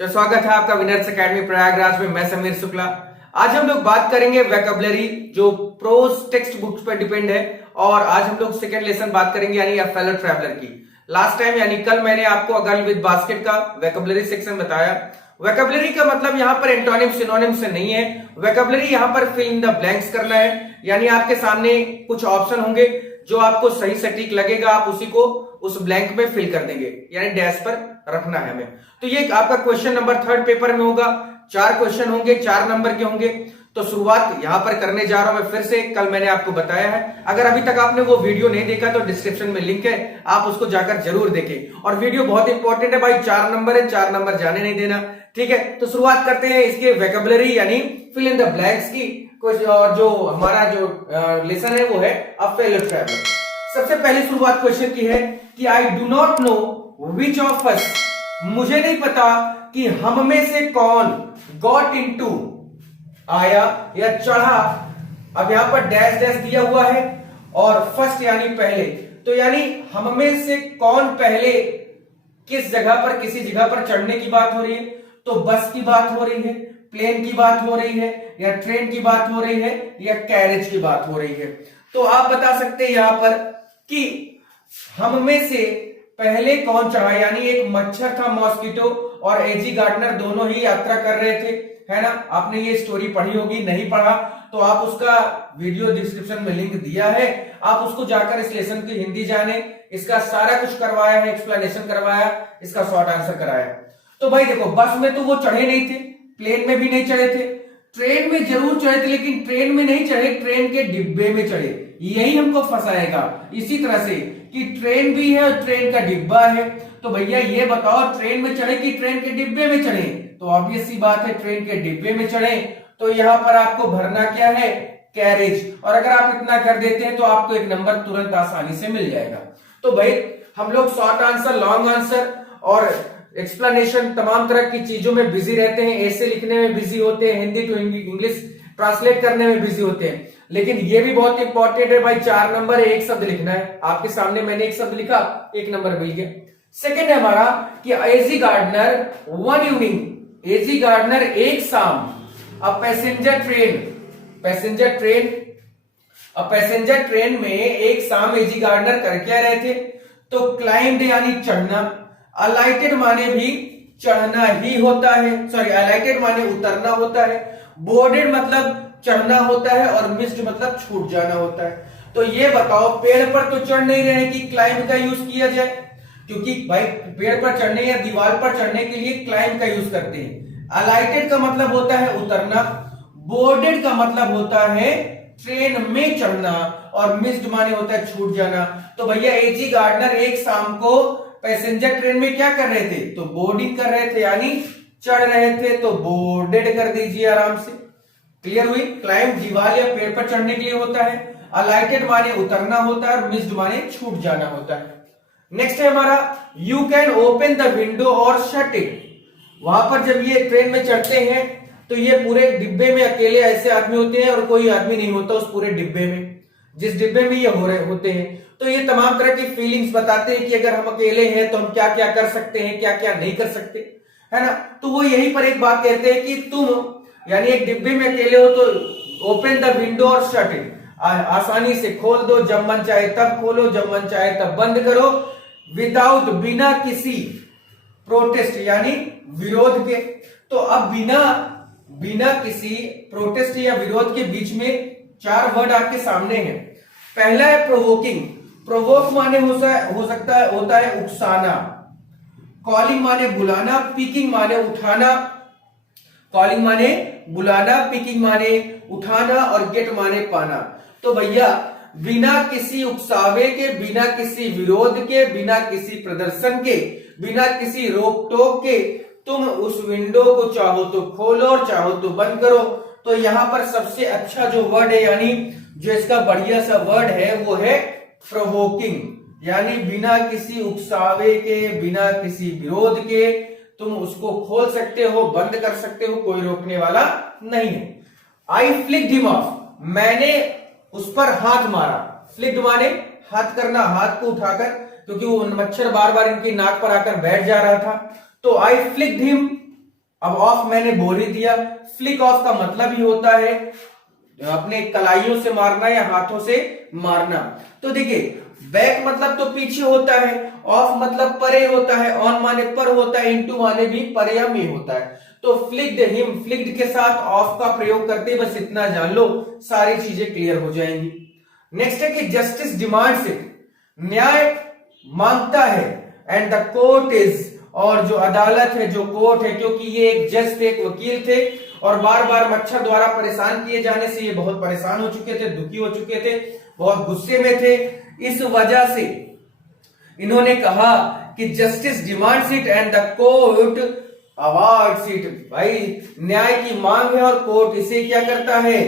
तो स्वागत है आपका विनर्स एकेडमी प्रयागराज में। मैं समीर शुक्ला। आज हम लोग बात करेंगे वोकैबुलरी जो प्रोज टेक्स्ट बुक्स पर डिपेंड है, और आज हम लोग सेकंड लेसन बात करेंगे यानी अ फेलो ट्रैवलर की। लास्ट टाइम यानी कल मैंने आपको अ गर्ल विद बास्केट का वोकैबुलरी सेक्शन बताया। वोकैबुलरी का मतलब यहाँ पर एंटोनिम सिनोनिम से नहीं है। वोकैबुलरी यहाँ पर फिल इन द ब्लैंक्स करना है, यानी आपके सामने कुछ ऑप्शन होंगे जो आपको सही सटीक लगेगा, आप उसी को उस ब्लैंक में फिल कर देंगे, यानी डैश पर रखना है हमें। तो ये आपका क्वेश्चन नंबर 3 पेपर में होगा। 4 क्वेश्चन होंगे, 4 नंबर के होंगे। तो शुरुआत यहां पर करने जा रहा हूं मैं फिर से। कल मैंने आपको बताया है, अगर अभी तक आपने वो वीडियो नहीं देखा तो डिस्क्रिप्शन में लिंक है, आप उसको जाकर जरूर देखें। और वीडियो बहुत इंपॉर्टेंट है भाई, 4 नंबर है, 4 नंबर जाने नहीं देना, ठीक है। तो शुरुआत करते हैं इसके वोकैबुलरी यानी फिल इन द ब्लैंक्स की। और जो हमारा जो लेसन है वो है अ फेलो ट्रैवलर। सबसे पहले शुरुआत क्वेश्चन की है कि I do not know which of us, मुझे नहीं पता कि हम में से कौन गॉट इनटू, आया या चढ़ा। अब यहां पर डैश डैश दिया हुआ है और फर्स्ट यानी पहले, तो यानी हम में से कौन पहले किस जगह पर, किसी जगह पर चढ़ने की बात हो रही है। तो बस की बात हो रही है, प्लेन की बात हो रही है, या ट्रेन की बात हो रही है, या कैरेज की बात हो रही है। तो आप बता सकते हैं यहां पर कि हम में से पहले कौन चढ़ा, यानी एक मच्छर था मॉस्किटो और एजी गार्डनर दोनों ही यात्रा कर रहे थे, है ना। आपने ये स्टोरी पढ़ी होगी, नहीं पढ़ा तो आप उसका वीडियो डिस्क्रिप्शन में लिंक दिया है, आप उसको जाकर इस लेसन की हिंदी जाने, इसका सारा कुछ करवाया है, एक्सप्लेनेशन करवाया, इसका शॉर्ट आंसर कराया। तो भाई देखो, बस में तो वो चढ़े नहीं थे, प्लेन में भी नहीं चढ़े थे, ट्रेन में जरूर चढ़े थे लेकिन ट्रेन में नहीं चढ़े, ट्रेन के डिब्बे में चढ़े। यही हमको फंसाएगा इसी तरह से कि ट्रेन भी है और ट्रेन का डिब्बा है। तो भैया ये बताओ, ट्रेन में चढ़े कि ट्रेन के डिब्बे में चढ़े। तो ऑब्वियस सी बात है, ट्रेन के डिब्बे में चढ़े। तो यहां पर आपको भरना क्या है, कैरेज। और अगर आप इतना कर देते हैं तो आपको एक नंबर तुरंत आसानी से मिल जाएगा। तो भाई हम लोग शॉर्ट आंसर, लॉन्ग आंसर और एक्सप्लेनेशन तमाम तरह की चीजों में बिजी रहते हैं। ऐसे लिखने में बिजी होते हैं, हिंदी टू इंग्लिश ट्रांसलेट करने में बिजी होते हैं। लेकिन ये भी बहुत इंपॉर्टेंट है भाई, 4 नंबर है, एक शब्द लिखना है। आपके सामने मैंने एक शब्द लिखा, 1 नंबर मिल गया। सेकंड है हमारा कि एजी गार्डनर वन इवनिंग, एजी गार्डनर एक शाम, a passenger train, passenger train, a passenger train में एक शाम एजी गार्डनर कर क्या रहे थे। तो क्लाइंब यानी चढ़ना, अलाइटेड माने भी चढ़ना ही होता है, सॉरी अलाइटेड माने उतरना होता है, बोर्डेड मतलब चढ़ना होता है, और मिस्ड मतलब छूट जाना होता है। तो ये बताओ, पेड़ पर तो चढ़ नहीं रहे कि क्लाइंब का यूज किया जाए, क्योंकि भाई पेड़ पर चढ़ने या दीवार पर चढ़ने के लिए क्लाइंब का यूज करते हैं। अलाइटेड का मतलब होता है उतरना, बोर्डेड का मतलब होता है ट्रेन में चढ़ना, और मिस्ड माने होता है छूट जाना। तो भैया एजी गार्डनर एक शाम को पैसेंजर ट्रेन में क्या कर रहे थे, तो बोर्डिंग कर रहे थे, यानी चढ़ रहे थे। तो बोर्डेड कर दीजिए आराम से। क्लियर हुई। क्लाइंब दीवार या पेड़ पर चढ़ने के लिए होता है, अलाइटेड माने उतरना होता है, और मिस्ड माने छूट जाना होता है। नेक्स्ट है हमारा you can open the window और शट इट। वहां पर जब ये ट्रेन में चढ़ते हैं तो ये पूरे डिब्बे में अकेले ऐसे आदमी होते हैं और कोई आदमी नहीं होता उस पूरे डिब्बे में, जिस डिब्बे में ये हो रहे होते हैं। तो ये तमाम तरह की फीलिंग्स बताते हैं कि अगर हम अकेले हैं तो हम क्या क्या कर सकते हैं, क्या क्या नहीं कर सकते, है ना। तो वो यहीं पर एक बात कहते हैं कि तुम यानी एक डिब्बे में अकेले हो तो ओपन द विंडो और शट इट, आसानी से खोल दो, जब मन चाहे तब खोलो, जब मन चाहे तब बंद करो, विदाउट बिना किसी प्रोटेस्ट यानी विरोध के। तो अब बिना किसी प्रोटेस्ट या विरोध के बीच में 4 वर्ड आपके सामने हैं। पहला है प्रोवोकिंग, प्रोवोक माने हो सकता है होता है उकसाना, कॉलिंग माने बुलाना, पिकिंग माने उठाना, कॉलिंग माने बुलाना, पिकिंग माने उठाना, और गेट माने पाना। तो भैया बिना किसी उकसावे के, बिना किसी विरोध के, बिना किसी प्रदर्शन के, बिना किसी रोक टोक के तुम उस विंडो को चाहो तो खोलो और चाहो तो बंद करो। तो यहां पर सबसे अच्छा जो वर्ड है, यानी जो इसका बढ़िया सा वर्ड है, वो है प्रोवोकिंग, यानी बिना किसी उकसावे के, बिना किसी विरोध के तुम उसको खोल सकते हो, बंद कर सकते हो, कोई रोकने वाला नहीं है। आई फ्लिक्ड हिम ऑफ, मैंने उस पर हाथ मारा। फ्लिक्ड माने हाथ करना, हाथ को उठाकर, क्योंकि वो मच्छर बार बार इनकी नाक पर आकर बैठ जा रहा था। तो आई फ्लिक्ड हिम अब ऑफ मैंने बोल ही दिया। फ्लिक ऑफ का मतलब ही होता है अपने कलाइयों से मारना या हाथों से मारना। तो देखिए बैक मतलब तो पीछे होता है, ऑफ मतलब परे होता है, ऑन माने पर होता है, इनटू माने भी परे या में होता है। तो फ्लिक्ड हिम, फ्लिक्ड के साथ ऑफ का प्रयोग करते बस इतना जान लो, सारी चीजें क्लियर हो जाएंगी। नेक्स्ट है कि जस्टिस डिमांड्स इट, न्याय मांगता है, एंड द कोर्ट इज, और जो अदालत है जो कोर्ट है, क्योंकि ये एक जज थे, एक वकील थे और बार बार मच्छर द्वारा परेशान किए जाने से ये बहुत परेशान हो चुके थे, दुखी हो चुके थे, बहुत गुस्से में थे। इस वजह से इन्होंने कहा कि justice demands it and the court awards it. भाई न्याय की मांग है और कोर्ट इसे क्या करता है,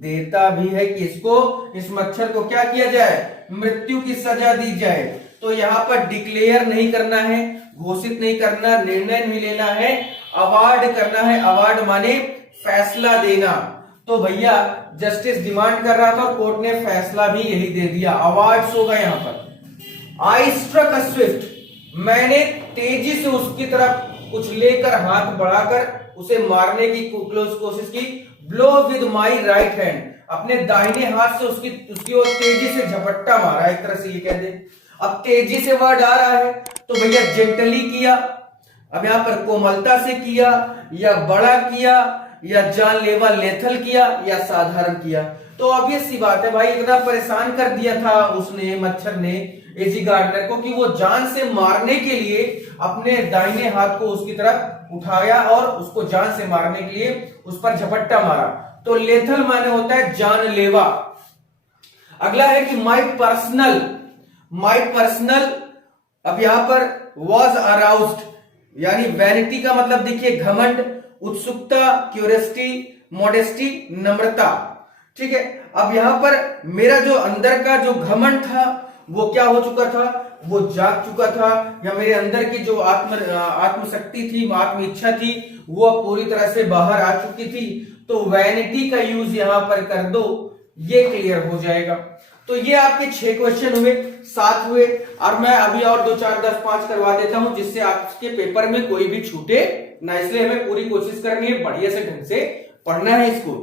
देता भी है कि इसको, इस मच्छर को क्या किया जाए, मृत्यु की सजा दी जाए। तो यहां पर डिक्लेयर नहीं करना है, घोषित नहीं करना, निर्णय नहीं लेना है, अवार्ड करना है। अवार्ड माने फैसला देना। तो भैया जस्टिस डिमांड कर रहा था और कोर्ट ने फैसला भी यही दे दिया, अवार्ड्स होगा यहां पर। आई स्ट्रक अ स्विफ्ट, मैंने तेजी से उसकी तरफ कुछ लेकर हाथ बढ़ाकर उसे मारने की कोशिश की। Blow with my right hand, अपने दाहिने हाथ से उसकी ओर तेजी से झपट्टा मारा, एक तरह से ये कह दे। अब तेजी से वर्ड आ रहा है तो भैया जेंटली किया, अब यहां पर कोमलता से किया या बड़ा किया या जानलेवा लेथल किया या साधारण किया। तो ऑब्वियस सी बात है भाई, इतना परेशान कर दिया था उसने, मच्छर ने एजी गार्डनर को, कि वो जान से मारने के लिए अपने दाहिने हाथ को उसकी तरफ उठाया और उसको जान से मारने के लिए उस पर झपट्टा मारा। तो लेथल माने होता है जानलेवा। अगला है कि माई पर्सनल, अब यहां पर वॉज अराउज्ड, यानी वैनिटी का मतलब देखिए घमंड, उत्सुकता, क्यूरियोसिटी, मॉडेस्टी, नम्रता। ठीक है, अब यहां पर मेरा जो अंदर का जो घमंड था वो क्या हो चुका था, वो जाग चुका था, या मेरे अंदर की जो आत्मशक्ति थी, आत्म इच्छा थी, वो पूरी तरह से बाहर आ चुकी थी। तो वैनिटी का यूज यहां पर कर दो, ये क्लियर हो जाएगा। तो ये आपके 6 क्वेश्चन हुए, 7 हुए, और मैं अभी और 2 4 10 5 करवा देता हूं जिससे आपके पेपर में कोई भी छूटे ना, इसलिए हमें पूरी कोशिश करनी है, बढ़िया से ढंग से पढ़ना है इसको।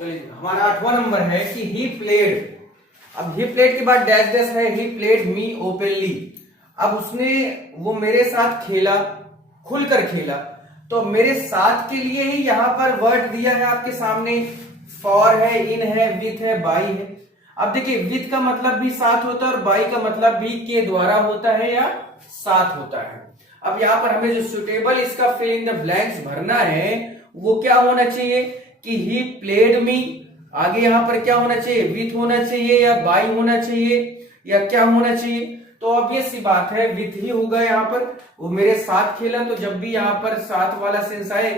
चलिए हमारा 8वां नंबर है कि ही प्लेड। अब ही प्लेड के बाद डैश डैश है, ही प्लेड मी ओपनली। अब उसने वो मेरे साथ खेला, खुलकर खेला। तो मेरे साथ के लिए ही यहां पर वर्ड दिया है आपके सामने, फॉर है, इन है, विथ है, बाई है। अब देखिए विथ का मतलब भी साथ होता है और बाई का मतलब भी के द्वारा होता है या साथ होता है। अब यहां पर हमें जो सुटेबल इसका फिल इन द ब्लैंक्स भरना है वो क्या होना चाहिए कि ही प्लेड मी, आगे यहां पर क्या होना चाहिए, विथ होना चाहिए या बाई होना चाहिए या क्या होना चाहिए। तो ऑब्वियस सी बात है विथ ही होगा यहां पर, वो मेरे साथ खेला। तो जब भी यहां पर साथ वाला सेंस आए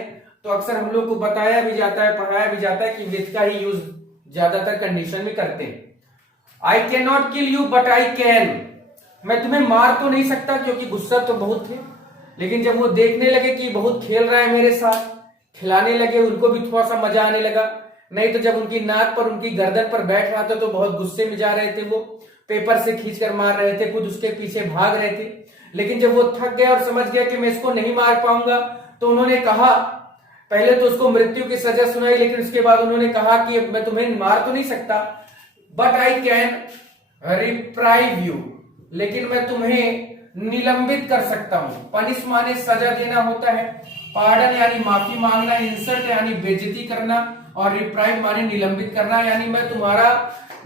तो अक्सर हम लोग को बताया भी जाता है, पढ़ाया भी जाता है कि विथ का ही यूज ज्यादातर कंडीशन में करते हैं। I can not kill you but I can, मैं तुम्हें मार तो नहीं सकता, क्योंकि गुस्सा तो बहुत थे, लेकिन जब वो देखने लगे कि बहुत खेल रहा है मेरे साथ, खिलाने लगे, उनको भी थोड़ा सा मजा आने लगा। नहीं तो जब उनकी नाक पर, उनकी गर्दन पर बैठ रहा था तो बहुत गुस्से में जा रहे थे, वो पेपर से खींचकर मार रहे थे, खुद उसके पीछे भाग रहे थे। लेकिन जब वो थक गया और समझ गया कि मैं इसको नहीं मार पाऊंगा, तो उन्होंने कहा, पहले तो उसको मृत्यु की सजा सुनाई, लेकिन उसके बाद उन्होंने कहा कि मैं तुम्हें मार तो नहीं सकता, but I can reprieve you, लेकिन मैं तुम्हें निलंबित कर सकता हूं। पनिश माने सजा देना होता है, पार्डन यानी माफी मांगना, इंसल्ट यानी बेइज्जती करना, और रिप्राइव माने निलंबित करना, यानी मैं तुम्हारा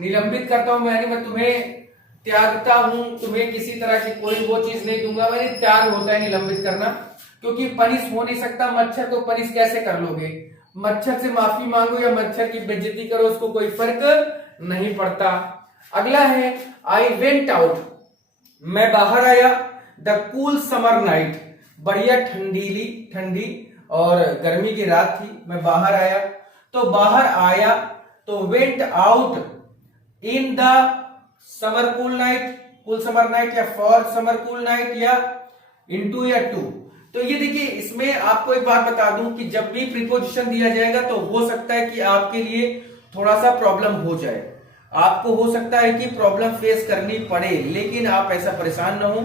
निलंबित करता हूं, यानी मैं तुम्हें त्यागता हूं, तुम्हें किसी तरह की कोई वो चीज नहीं दूंगा। यानी त्याग होता है निलंबित करना, क्योंकि पनिश हो नहीं सकता। मच्छर को पनिश कैसे कर लोगे, मच्छर से माफी मांगो या मच्छर की बेइज्जती करो, उसको कोई फर्क नहीं पड़ता। अगला है आई वेंट आउट, मैं बाहर आया। द कूल समर नाइट, बढ़िया ठंडी और गर्मी की रात थी, मैं बाहर आया। तो बाहर आया तो went out in the summer cool night या फॉर समर कूल नाइट या इनटू या टू। तो ये देखिए, इसमें आपको एक बात बता दूं कि जब भी प्रीपोजिशन दिया जाएगा तो हो सकता है कि आपके लिए थोड़ा सा प्रॉब्लम हो जाए, आपको हो सकता है कि प्रॉब्लम फेस करनी पड़े, लेकिन आप ऐसा परेशान ना हो।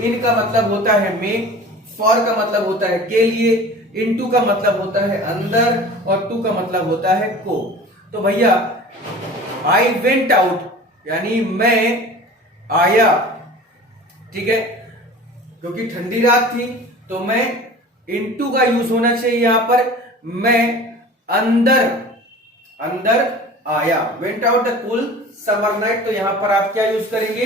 इन का मतलब होता है में, फॉर का मतलब होता है के लिए, इनटू का मतलब होता है अंदर और टू का मतलब होता है को। तो भैया आई वेंट आउट यानी मैं आया, ठीक है, क्योंकि ठंडी रात थी तो मैं इनटू का यूज होना चाहिए यहां पर, मैं अंदर अंदर आया। Went out the cool summer night, तो यहां पर आप क्या यूज करेंगे,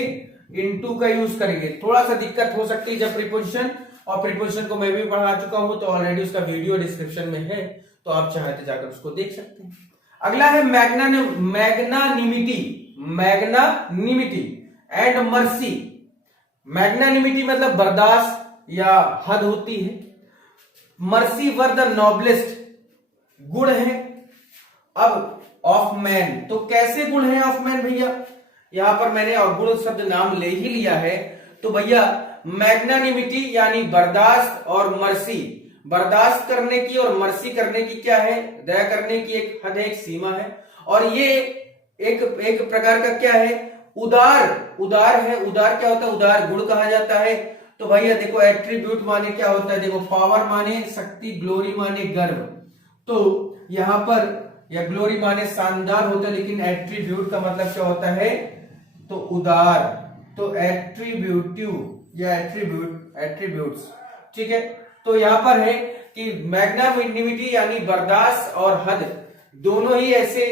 इनटू का यूज करेंगे। थोड़ा सा दिक्कत हो सकती है जब प्रीपोजिशन, और प्रीपोजिशन को मैं भी पढ़ा चुका हूं तो ऑलरेडी उसका वीडियो डिस्क्रिप्शन में है, तो आप चाहे तो जाकर उसको देख सकते हैं। अगला है magnanimity, magnanimity and mercy. Magnanimity मतलब बर्दाश्त या हद होती है, मर्सी वर द नोबलेस्ट गुण है अब ऑफ मैन। तो कैसे गुण है ऑफ मैन भैया, यहां पर मैंने गुण शब्द नाम ले ही लिया है, तो भैया मैग्नानिमिटी यानी बर्दाश्त और मर्सी, बर्दाश्त करने की और मर्सी करने की क्या है, दया करने की एक हद है, एक सीमा है, और ये एक प्रकार का क्या है, उदार, उदार है। उदार क्या होता है, उदार गुण कहा जाता है। तो भैया देखो एट्रीब्यूट माने क्या होता है, देखो पावर माने शक्ति, ग्लोरी माने गर्व, तो यहां पर या ग्लोरी माने शानदार होता है, लेकिन एट्रीब्यूट का मतलब क्या होता है, तो उदार, तो एट्रीब्यूटिव या एट्रीब्यूट्स, ठीक है। तो यहां पर है कि मैग्नानिमिटी यानी बर्दाश्त और हद दोनों ही ऐसे,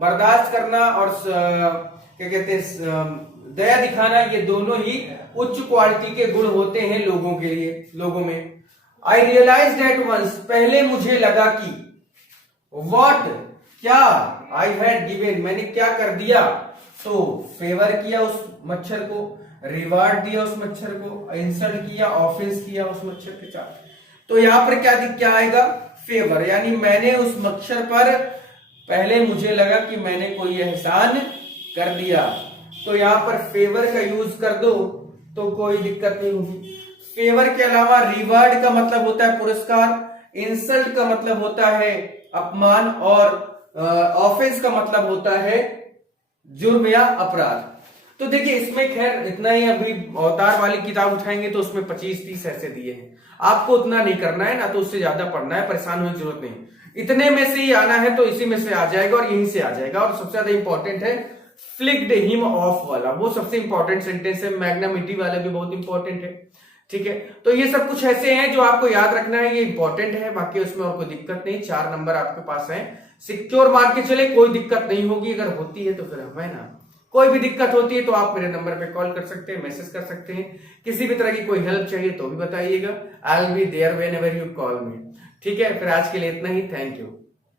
बर्दाश्त करना और क्या कहते हैं दया दिखाना, ये दोनों ही उच्च क्वालिटी के गुण होते हैं लोगों के लिए, लोगों में। आई रियलाइज एट वंस, पहले मुझे लगा कि, वॉट क्या, आई हैड गिवन मैंने क्या कर दिया, तो फेवर किया उस मच्छर को, रिवार्ड दिया उस मच्छर को, इंसल्ट किया, ऑफेंस किया उस मच्छर के साथ। तो यहां पर क्या आएगा, फेवर, यानी मैंने उस मच्छर पर, पहले मुझे लगा कि मैंने कोई एहसान कर दिया, तो यहां पर फेवर का यूज कर दो तो कोई दिक्कत नहीं होगी। फेवर के अलावा रिवार्ड का मतलब होता है पुरस्कार, इंसल्ट का मतलब होता है अपमान, और ऑफेंस का मतलब होता है जुर्म या अपराध। तो देखिए इसमें खैर इतना ही, अभी अवतार वाली किताब उठाएंगे तो उसमें 25-30 ऐसे दिए हैं, आपको उतना नहीं करना है ना, तो उससे ज्यादा पढ़ना है, परेशान होने की जरूरत नहीं। इतने में से ही आना है तो इसी में से आ जाएगा और यहीं से आ जाएगा। और सबसे ज्यादा इंपॉर्टेंट है फ्लिक्ड हिम ऑफ वाला, वो सबसे इंपॉर्टेंट सेंटेंस है। मैग्नानिमिटी वाला भी बहुत इंपॉर्टेंट है, ठीक है। तो ये सब कुछ ऐसे हैं जो आपको याद रखना है, ये इंपॉर्टेंट है, बाकी उसमें और कोई दिक्कत नहीं। 4 नंबर आपके पास है, सिक्योर मान के चले, कोई दिक्कत नहीं होगी। अगर होती है तो फिर हमें ना, कोई भी दिक्कत होती है तो आप मेरे नंबर पे कॉल कर सकते हैं, मैसेज कर सकते हैं, किसी भी तरह की कोई हेल्प चाहिए तो भी बताइएगा। I will be there whenever you call me, ठीक है। फिर आज के लिए इतना ही, थैंक यू।